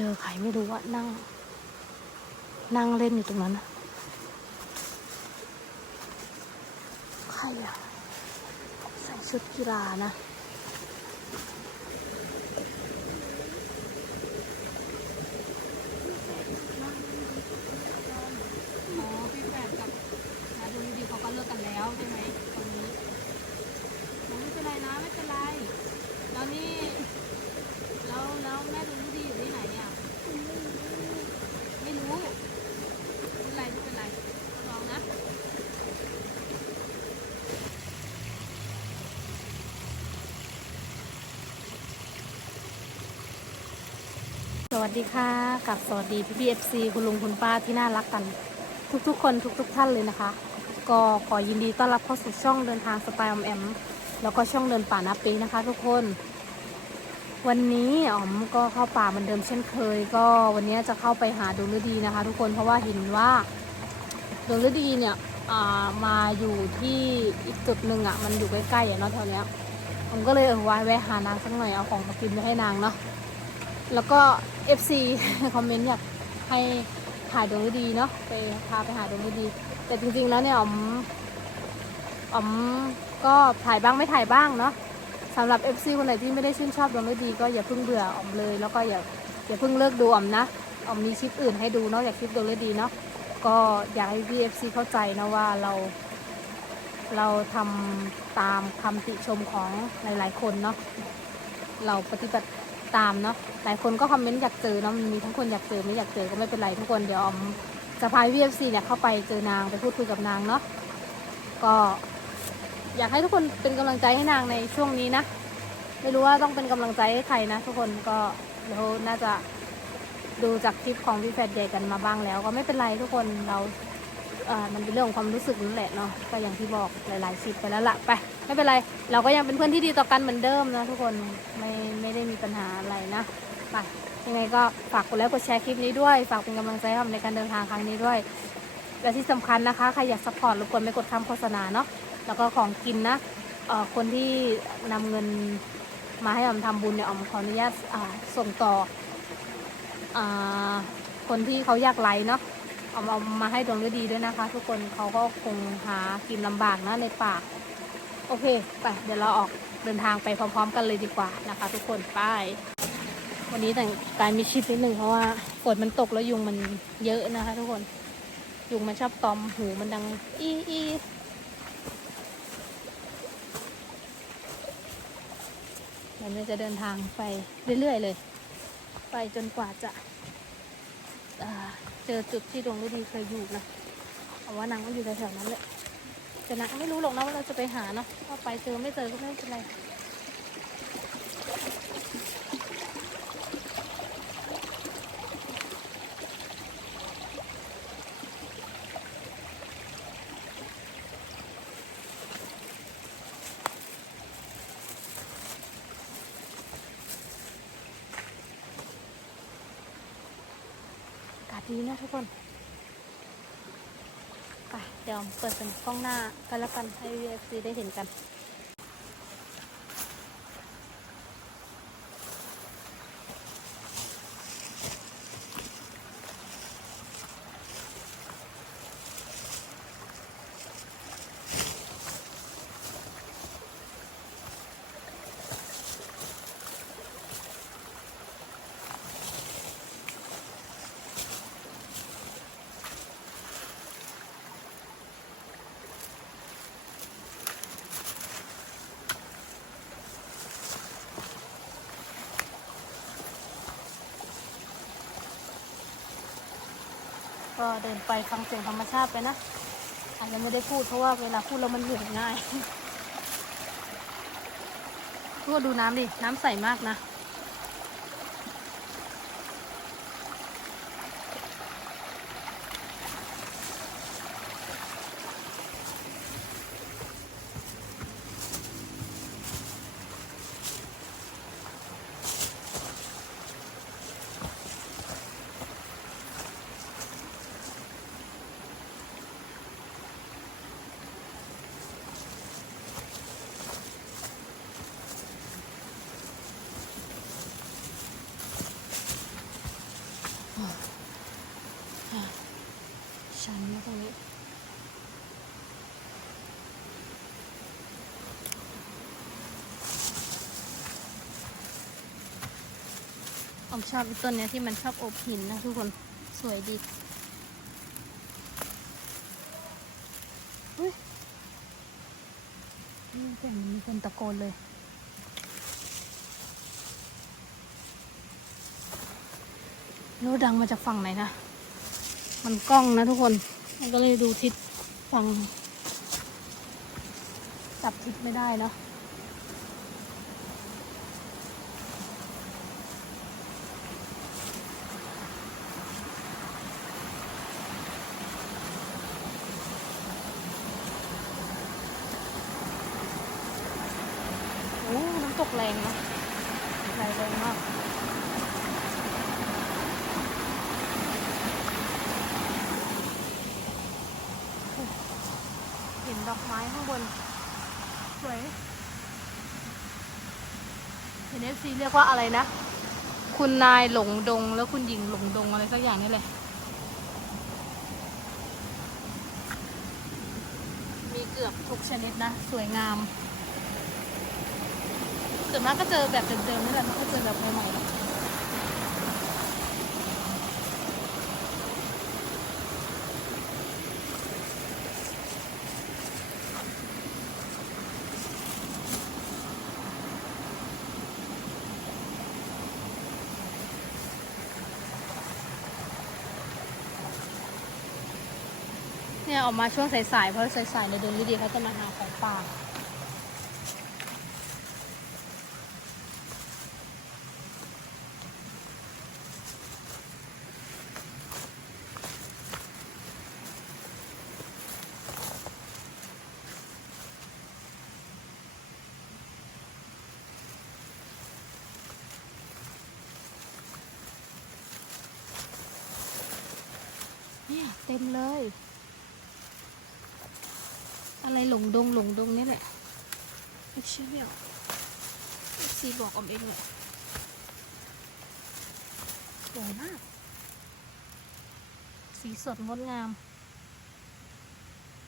จอใครไม่รู้ว่านั่ง นั่งเล่นอยู่ตรงนั้นใครอะใส่ชุดกีฬานะอ๋อพี่แฝดกับนาดูดีเขาก็เลิกกันแล้วใช่ไหมตอนนี้ไม่เป็นไรนะไม่เป็นไรแล้วนี่แล้วแล้วแม่ดูดีอยู่ที่ไหนเนี่ย ไม่รู้ไม่เป็นไรไม่เป็นไรลองนะ ส วัสดีค่ะกับสวัสดีพี่พีเอฟซีคุณลุงคุณป้าที่น่ารักกัน ทุกๆ คนทุก ๆ ท่านเลยนะคะ ก็ขอยินดีต้อนรับเข้าสู่ช่องเดินทางสไตล์อมแอม แล้วก็ช่องเดินป่านาปีนะคะ ทุกคน วันนี้อ๋อมก็เข้าป่าเหมือนเดิมเช่นเคย ก็วันนี้จะเข้าไปหาดวงฤดีนะคะ ทุกคนเพราะว่าเห็นว่าดวงฤดีเนี่ยมาอยู่ที่อีกจุดหนึ่งอะมันอยู่ใกล้ๆอะเนาะแถวเนี้ยผมก็เลยเออวายแวะหานางสักหน่อยเอาของมากินไปให้นางเนาะ แล้วก็ FC คอมเมนต์อยากให้ถ่ายดวงฤดีเนาะไปพาไปหาดวงฤดี แต่จริงๆแล้วเนี่ยอ๋อมอ๋อมก็ถ่ายบ้างไม่ถ่ายบ้างเนาะสำหรับ FC คนไหนที่ไม่ได้ชื่นชอบดวงฤดี ก็อย่าเพิ่งเบื่ออ๋อมเลย แล้วก็อย่าอย่าเพิ่งเลิกดูอ๋อมนะอ๋อมมีคลิปอื่นให้ดูเนาะอยากคลิปดวงฤดีเนาะก็อยากให้พี่ FC เข้าใจนะว่าเราเราทำตามคำติชมของหลาย ๆ คนเนาะ เราปฏิบัติ ตามเนาะหลายคนก็คอมเมนต์อยากเจอเนาะมันมีทั้งคนอยากเจอไม่อยากเจอก็ไม่เป็นไรทุกคนเดี๋ยวออมจะพาพี่เอฟซีเนี่ยเข้าไปเจอนางไปพูดคุยกับนางเนาะก็อยากให้ทุกคนเป็นกำลังใจให้นางในช่วงนี้นะไม่รู้ว่าต้องเป็นกำลังใจให้ใครนะ ทุกคนก็เดี๋ยวน่าจะดูจากคลิปของพี่แฟดใหญ่กันมาบ้างแล้ว ก็ไม่เป็นไรทุกคนเราเอ่อมันเป็นเรื่องของความรู้สึกนั่นแหละเนาะก็อย่างที่บอกหลายๆคลิปไปแล้วละไป ไม่เป็นไร เราก็ยังเป็นเพื่อนที่ดีต่อกันเหมือนเดิมนะทุกคนไม่ไม่ได้มีปัญหาอะไรนะไปยังไงก็ฝากกดไลค์กดแชร์คลิปนี้ด้วย ฝากเป็นกำลังใจให้ผมในการเดินทางครั้งนี้ด้วย และที่สำคัญนะคะใครอยากสปอร์ตรบกวนไม่กดคำโฆษณาเนาะแล้วก็ของกินนะเอ่อคนที่นำเงินมาให้ออมทำบุญเนี่ยออมขออนุญาตอ่าส่งต่ออาคนที่เขาอยากไลเนาะเอาเอามาให้ดวงฤดีด้วยนะคะ ทุกคนเขาก็คงหากินลำบากนะในป่า โอเค ไป เดี๋ยวเราออกเดินทางไปพร้อมๆ กันเลยดีกว่านะคะ ทุกคนไปวันนี้แต่งกายมีชิดนิดหนึ่งเพราะว่าฝนมันตกแล้วยุงมันเยอะนะคะ ทุกคน ยุงมันชอบตอมหูมันดัง อีอีเดี๋ยวเราจะเดินทางไปเรื่อยๆเลย ไปจนกว่าจะเจอจุดที่ดวงฤดีเคยอยู่นะเอาว่านางก็อยู่แถวๆนั้นแหละ แต่นางไม่รู้หรอกนะว่าเราจะไปหาเนาะว่าไปเจอไม่เจอก็ไม่เป็นไรอากาศดีนะทุกคน เดี๋ยวเปิดเป็นกล้องหน้ากันแล้วกันให้ UFC ได้เห็นกัน ก็เดินไปฟังเสียงธรรมชาติไปนะอาจจะไม่ได้พูดเพราะว่าเวลาพูดแล้วมันเหนื่อยง่ายทั่วดูน้ำดิ น้ำใสมากนะ ผมชอบต้นเนี้ยที่มันชอบอบหินนะทุกคนสวยดีอุ้ยนี่แต่งมีคนตะโกนเลย รู้ดังมาจากฝั่งไหนนะ มันกล้องนะทุกคน มันก็เลยดูทิศฝั่ง จับทิศไม่ได้เนาะ โอ้ น้ำต กแรงนะไหลแรงมากเห็นดอกไม้ข้างบน สวย เห็นเอฟซีเรียกว่าอะไรนะ คุณนายหลงดงแล้วคุณหญิงหลงดงอะไรสักอย่างนี่แหละมีเกือบทุกชนิดนะ สวยงาม ส่วนมากก็เจอแบบเดิมๆนี่แหละไม่ค่อยเจอแบบใหม่ๆเนี่ยออกมาช่วงสายๆเพราะสายๆในเดือนวิดีเขาจะมาหาของป่า เนี่ยเต็มเลย อะไรหลงดงหลงดงนี่แหละไม่เชื่อไม่ออกซีบอกออมเองเลยสวยมาก สีสดงดงาม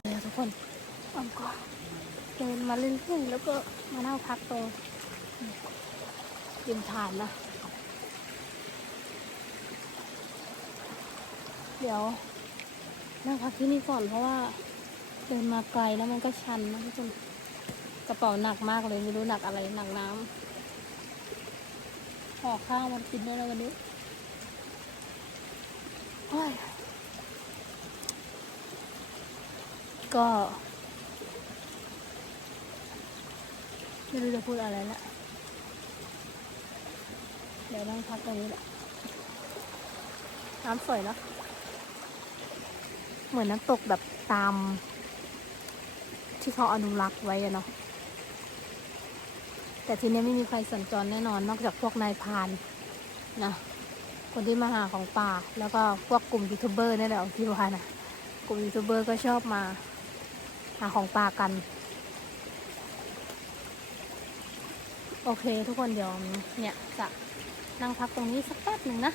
เลยทุกคนออมก็เดินมาเรื่อยๆแล้วก็มานั่งพักตรงริมทานนะ เดี๋ยว นั่งพักที่นี่ก่อนเพราะว่าเดินมาไกลแล้วมันก็ชันนะทุกคนกระเป๋าหนักมากเลยไม่รู้หนักอะไรหนักน้ำห่อข้าวมันกินได้แล้ววันนี้ก็ไม่รู้จะพูดอะไรละเดี๋ยวนั่งพักตรงนี้แหละน้ำสวยเนาะ เหมือนน้ำตกแบบตาม ที่เขาอนุรักษ์ไว้อะเนาะแต่ทีนี้ไม่มีใครสัญจรแน่นอน นอกจากพวกนายพานนะคนที่มาหาของป่า แล้วก็พวกกลุ่มยูทูบเบอร์นี่แหละที่ว่านะกลุ่มยูทูบเบอร์ก็ชอบมา หาของป่ากัน โอเค ทุกคนเดี๋ยวเนี่ยจะนั่งพักตรงนี้สักแป๊บหนึ่งนะ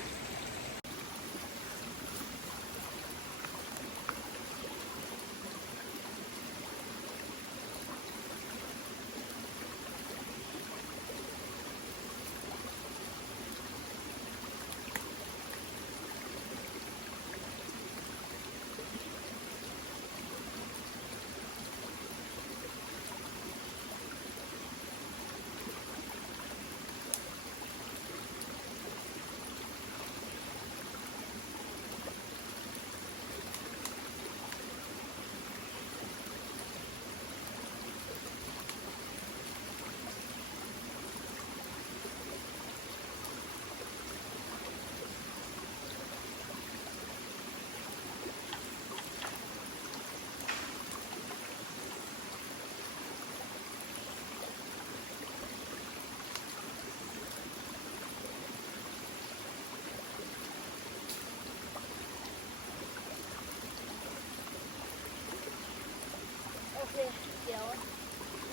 เคเดี๋ยว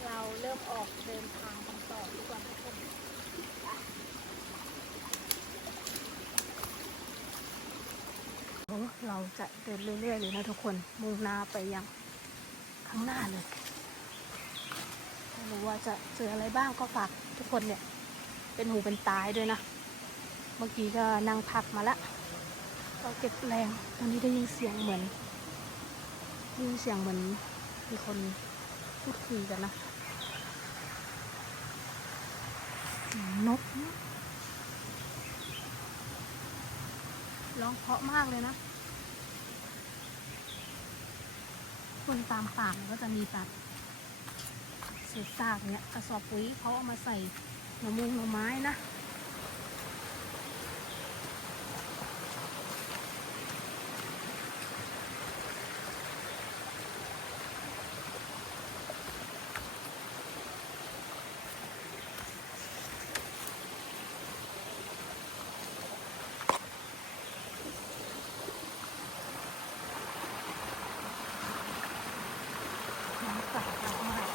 เราเริ่มออกเดินทางกันต่อดีกว่าทุกคนโอ้เราจะเดินเรื่อยๆเลยนะทุกคนมุ่งหน้าไปยังข้างหน้าเลยไม่รู้ว่าจะเจออะไรบ้างก็ฝากทุกคนเนี่ย เป็นหูเป็นตายด้วยนะ เมื่อกี้ก็นั่งพักมาแล้วก็เก็บแรง ตอนนี้ได้ยินเสียงเหมือนได้ยินเสียงเหมือน มีคนพูดคุยกันนะนกร้องเพราะมากเลยนะ คนตามป่าก็จะมีแบบเศษซากเนี่ยกระสอบปุ๋ยเขาเอามาใส่หน่อมงหน่อไม้นะ น้ำใสมาก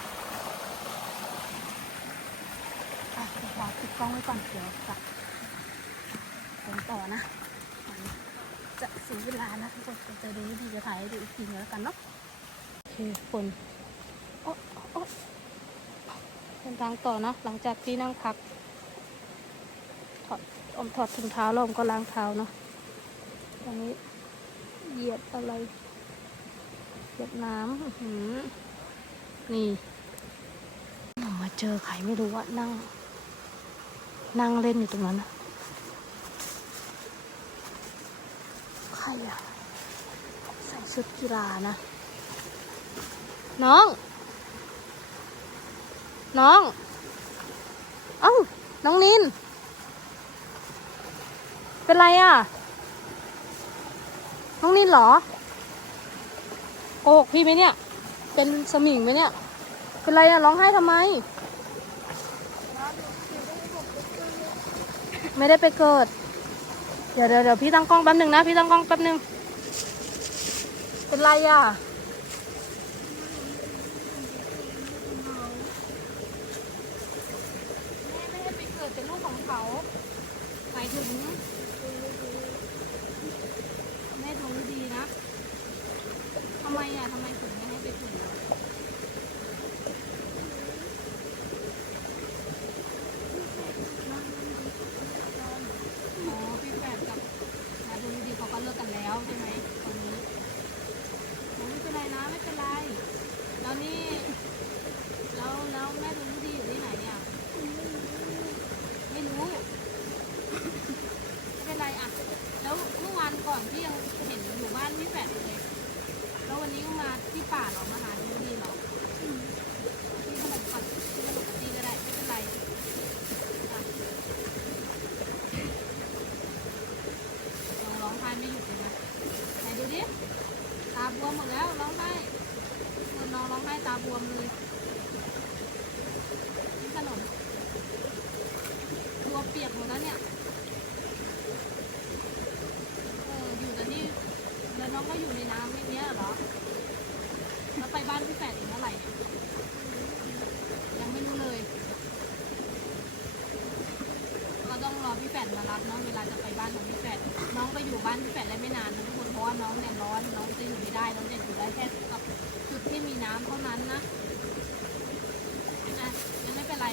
อะเดี๋ยวขอติดกล้องไว้ก่อนเดี๋ยวจะเป็นต่อนะจะเสียเวลานะทุกคนจะดูดีจะถ่ายให้ดูอีกทีนึงแล้วกันเนาะโอเคคนโอ๊ะโอ๊ะเดินทางต่อนะ หลังจากที่นั่งพักถอดอมถอดถุงเท้าแล้วอมก็ล้างเท้าเนาะตอนนี้เหยียบอะไรเหยียบน้ำนี่มาเจอใครไม่รู้ว่านั่ง นั่งเล่นอยู่ตรงนั้นใครอะใส่ชุดกีฬานะ น้อง น้อง เอ้า น้องนิน เป็นไรอะน้องนินเหรอ โกหกพี่ไหมเนี่ย เป็นสมิงไหมเนี่ย เป็นไรอะร้องไห้ทำไม ไม่ได้ไปเกิด เดี๋ยวเดี๋ยวพี่ตั้งกล้องแป๊บหนึ่งนะ พี่ตั้งกล้องแป๊บหนึ่งเป็นไรอะแม่ไม่ได้ไปเกิดเป็นลูกของเขาหมายถึงแม่ดูดีนะทำไมอะทำไมถึงไม่ให้ไปเกิด อ๋อพี่แฝดกับนาดูดีเขาก็เลิกกันแล้วใช่ไหมตอนนี้โอ้ไม่เป็นไรนะไม่เป็นไร แล้วนี่ แล้วแล้วแม่ดูดีอยู่ที่ไหนเนี่ย ไม่รู้ ไม่เป็นไรอะ แล้วเมื่อวานก่อนที่ยังเห็นอยู่บ้านพี่แฝดอยู่เลย แล้ววันนี้ก็มาที่ป่าเหรอมาหาดูดีเหรอที่ขนมปัดที่ขนมปัดตีก็ได้ไม่เป็นไรอะ น้องร้องไห้ไม่หยุดเลยนะไหนดูดิ ตาบว มหมดแล้วร้องไห้เอน้องร้องไห้ตาบวมเลยนี่ขนมตัวเปียกหมดแล้วเนี่ยเอออยู่แต่นี่แล้วน้องก็อยู่ในน้ำอย่างเงี้ยเหรอแล้วไปบ้านพี่แปดอีกายู่ไม่ได้น้องจะอยู่ได้แค่กับจุดที่มีน้ำเท่านั้นนะอะยังไม่เป็นไร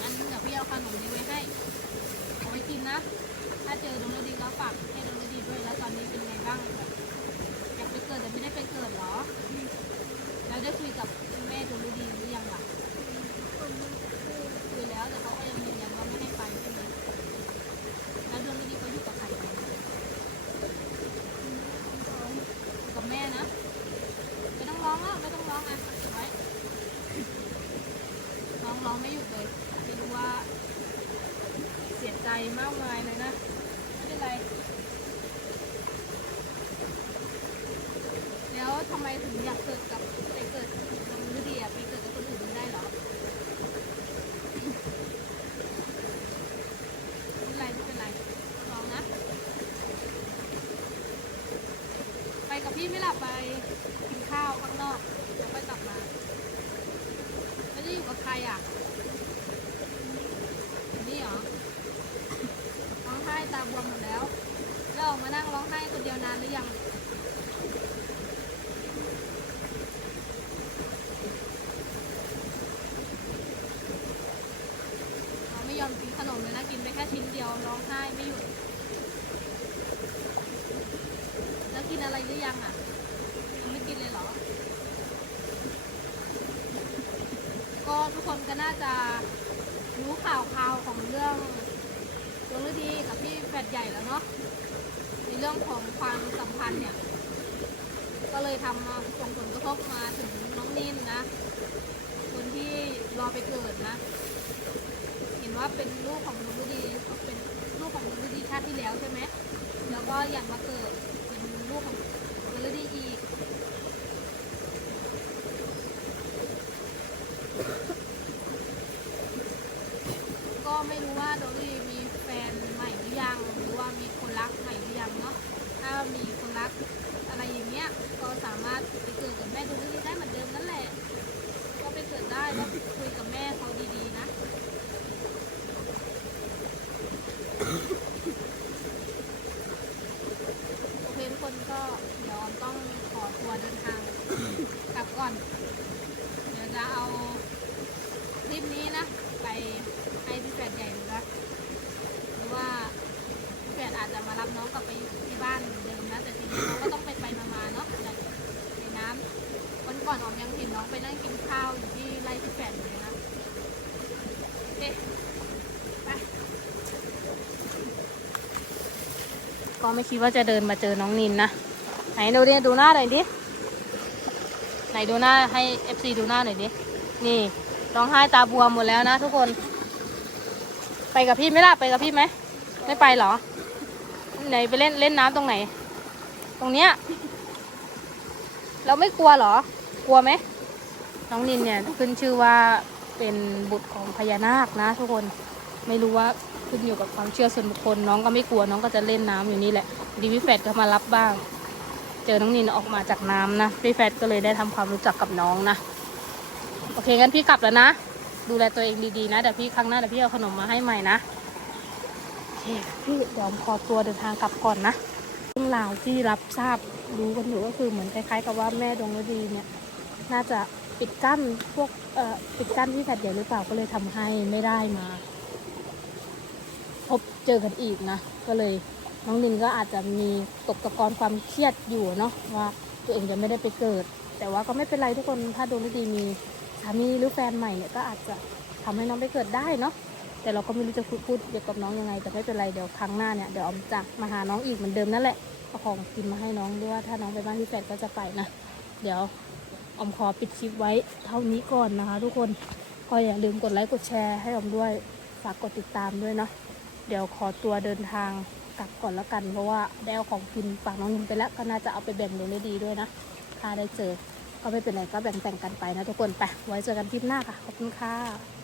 งั้นเดี๋ยวพี่เอาขนมนี้ไว้ให้เอาไว้กินนะ ถ้าเจอดงฤดีก็ฝากให้ดงฤดีด้วยแล้วตอนนี้เป็นไงบ้างแบบอยากไปเกิดแต่ไม่ได้ไปเกิดเหรอ เราได้คุยกับแม่ดงฤดีหรือยังล่ะ คุยแล้วแต่เขาก็ยังยืนยันว่าไม่ให้ไปใช่ไหมแล้วเดือนนี้เขาอยู่กับใครไหมอยู่กับแม่นะ ไม่ต้องร้องแล้วไม่ต้องร้องอะเก็บไว้ น้องร้อง ไม่หยุดเลยไม่รู้ว่า เสียใจมากมายเลยนะ ไม่เป็นไร แล้วทำไมถึงอยากเกิดกับไปเกิดตรงฤดีอะไปเกิดกับคนอื่นไม่ได้เหรอ ไม่เป็นไรไม่เป็นไรลองนะ ไปกับพี่ไม่หลับไปกินข้าวข้างนอกเดี๋ยวค่อยกลับมา ไม่ได้อยู่กับใครอะอยู่นี่เหรอ ร้องไห้ตา บวมหมดแล้ว แล้วออกมานั่งร้องไห้คนเดียวนานหรือยังเขาไม่ยอมกินขนมเลยนะกินไปแค่ชิ้นเดียวร้องไห้ไม่หยุด แล้วกินอะไรหรือยังอะยังไม่กินเลยเหรอ ก็ทุกคนก็น่าจะรู้ข่าวข่าวของเรื่องดวงฤดีกับพี่ ฟดใหญ่แล้วเนาะในเรื่องของความสัมพันธ์เนี่ย ก็เลยทำมาส่งผลกระทบมาถึงน้องนินนะ คนที่รอไปเกิดนะ เห็นว่าเป็นลูกของดวงฤดีเป็นลูกของดวงฤดีชาติที่แล้วใช่ไหมแล้วก็อยากมาเกิดเป็นลูกของดวงฤดีอีก ก็ไม่รู้ว่าโดรี่มีแฟนใหม่หรือยัง หรือว่ามีคนรักใหม่หรือยังเนาะ ถ้ามีคนรักอะไรอย่างเงี้ย ก็สามารถไปเกิดกับแม่โดรี่ได้เหมือนเดิมนั่นแหละ ก็ไปเกิดได้แล้วคุยกับแม่เขาดีๆนะ โอเคทุกคนก็เดี๋ยวออมต้องขอตัวเดินทางกลับก่อน เดี๋ยวจะเอา คลิปนี้นะ ไปให้พี่แฝดใหญ่ดูนะหรือว่าพี่แฝดอาจจะมารับน้องกลับไปอยู่ที่บ้านเหมือนเดิมนะ แต่ทีนี้น้องก็ต้องไปไปๆมาๆเนาะในในน้ำวันก่อนออมยังเห็นน้องไปนั่งกินข้าวอยู่ที่ไร่พี่แฝดอยู่เลยนะโอเคไป ก็ไม่คิดว่าจะเดินมาเจอน้องนินนะ ไหนดูดิดูหน้าหน่อยดิ ไหนดูหน้าให้ FC ดูหน้าหน่อยดิ นี่ร้องไห้ตาบวมหมดแล้วนะทุกคน ไปกับพี่ไหมล่ะไปกับพี่ไหม ไม่ไปเหรอ ไหนไปเล่นเล่นน้ำตรงไหน ตรงเนี้ย เราไม่กลัวเหรอ กลัวไหม น้องนินเนี่ยขึ้นชื่อว่าเป็นบุตรของพญานาคนะทุกคน ไม่รู้ว่า ขึ้นอยู่กับความเชื่อส่วนบุคคลน้องก็ไม่กลัวน้องก็จะเล่นน้ำอยู่นี่แหละดีพี่แฟดก็มารับบ้าง เจอน้องนินออกมาจากน้ำนะพี่แฟดก็เลยได้ทำความรู้จักกับน้องนะโอเคงั้นพี่กลับแล้วนะ ดูแลตัวเองดีๆนะเดี๋ยวพี่ครั้งหน้าเดี๋ยวพี่เอาขนมมาให้ใหม่นะโอเคพี่เดี๋ยวขอตัวเดินทางกลับก่อนนะเรื่องราวที่รับทราบรู้กันอยู่ก็คือเหมือนคล้ายๆ กับว่าแม่ดวงฤดีเนี่ยน่าจะปิดกั้นพวกเอ่อปิดกั้นพี่แฟดใหญ่หรือเปล่าก็เลยทำให้ไม่ได้มา พบเจอกันอีกนะ ก็เลยน้องนินก็อาจจะมีตกตะกอนความเครียดอยู่เนาะว่าตัวเองจะไม่ได้ไปเกิด แต่ว่าก็ไม่เป็นไรทุกคนถ้าดวงฤดีมีสามีหรือแฟนใหม่เนี่ยก็อาจจะทำให้น้องไปเกิดได้เนาะแต่เราก็ไม่รู้จะพูดพูดเกี่ยวกับน้องยังไงแต่ไม่เป็นไรเดี๋ยวครั้งหน้าเนี่ยเดี๋ยวออมจะมาหาน้องอีกเหมือนเดิมนั่นแหละเอาของกินมาให้น้องด้วยว่าถ้าน้องไปบ้านพี่แฟนก็จะไปนะเดี๋ยวออมขอปิดคลิปไว้เท่านี้ก่อนนะคะ ทุกคนก็อย่าลืมกดไลค์กดแชร์ให้ออมด้วยฝากกดติดตามด้วยเนาะ เดี๋ยวขอตัวเดินทางกลับก่อนแล้วกัน เพราะว่าได้เอาของกินฝากน้องนินไปแล้วก็น่าจะเอาไปแบ่งดูได้ดีด้วยนะถ้าได้เจอก็ไม่เป็นไรก็แบ่งแต่งกันไปนะทุกคนไปไว้เจอกันคลิปหน้าค่ะขอบคุณค่ะ